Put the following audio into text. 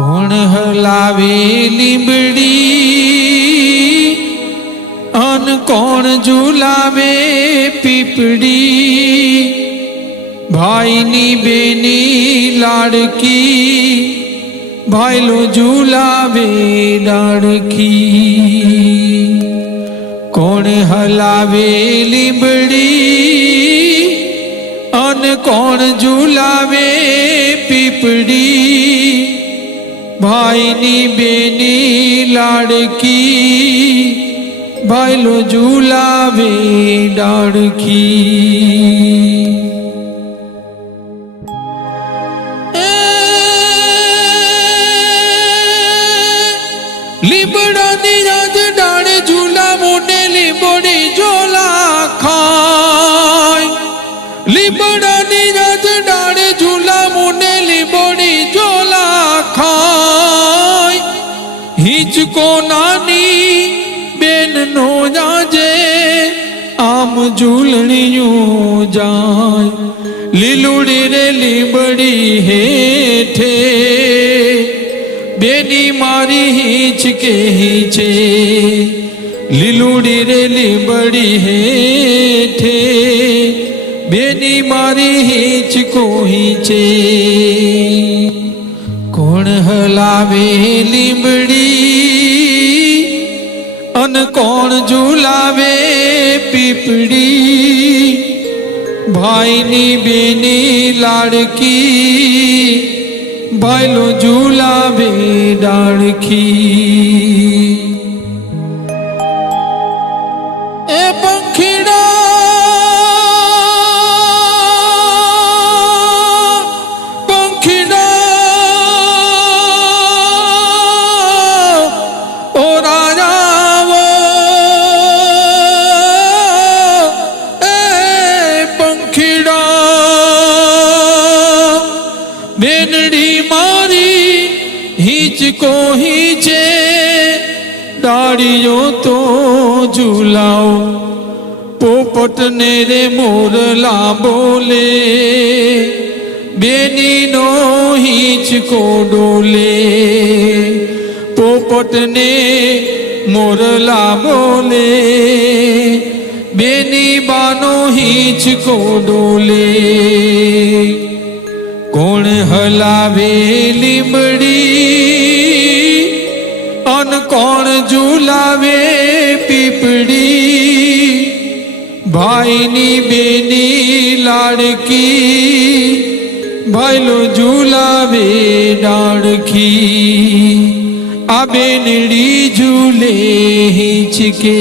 કોણ હલાવે લીંબડી અન કોણ ઝુલાવે પીપડી, ભાઈની બેની લાડકી ભાઈલો ઝુલાવે ડાળખી. કોણ હલાવે લીંબડી અન કોણ ઝુલાવે પીપડી, ભાઈની બેની લાડકી ભાઈલો ઝુલાવે ડાળખી. લીંબડાની યાદ ડાળે ઝુલાવો ને લીંબડી ઝોલા ખાય. લીંબડાની યાદ ડાળે ઝુલાવો ને લીંબડી ઝોલા ખાય. હિંચકો નાની બેન નો જાજે આમ ઝૂલણિયું જાય. લીલુડી રે લીંબડી હેઠે બેની મારી હિંચકે હિંચે. લીલુડી રે લીંબડી હેઠે બેની મારી હિંચકો હિંચે. કોણ હલાવે લીંબડી અન કોણ ઝુલાવે પીપડી, ભાઈની બેની લાડકી ભાઈલો ઝુલાવે ડાળખી. એ પંખીડા પંખીડા ઓ રાજાઓ, એ પંખીડા બેનડી મારી હિંચકો હિંચે. ડાળીઓ તો ઝુલાઓ પોપટ ને રે મોરલા બોલે, બેની નો હિંચકો ડોલે. પોપટ ને મોરલા બોલે, બેની બાનો હિંચકો ડોલે. કોણ હલાવે લીંબડી અન કોણ ઝુલાવે પીપડી, ભાઈની બેની લાડકી ભાઈલો ઝુલાવે ડાળખી. આ બેનડી ઝૂલે હિંચકે.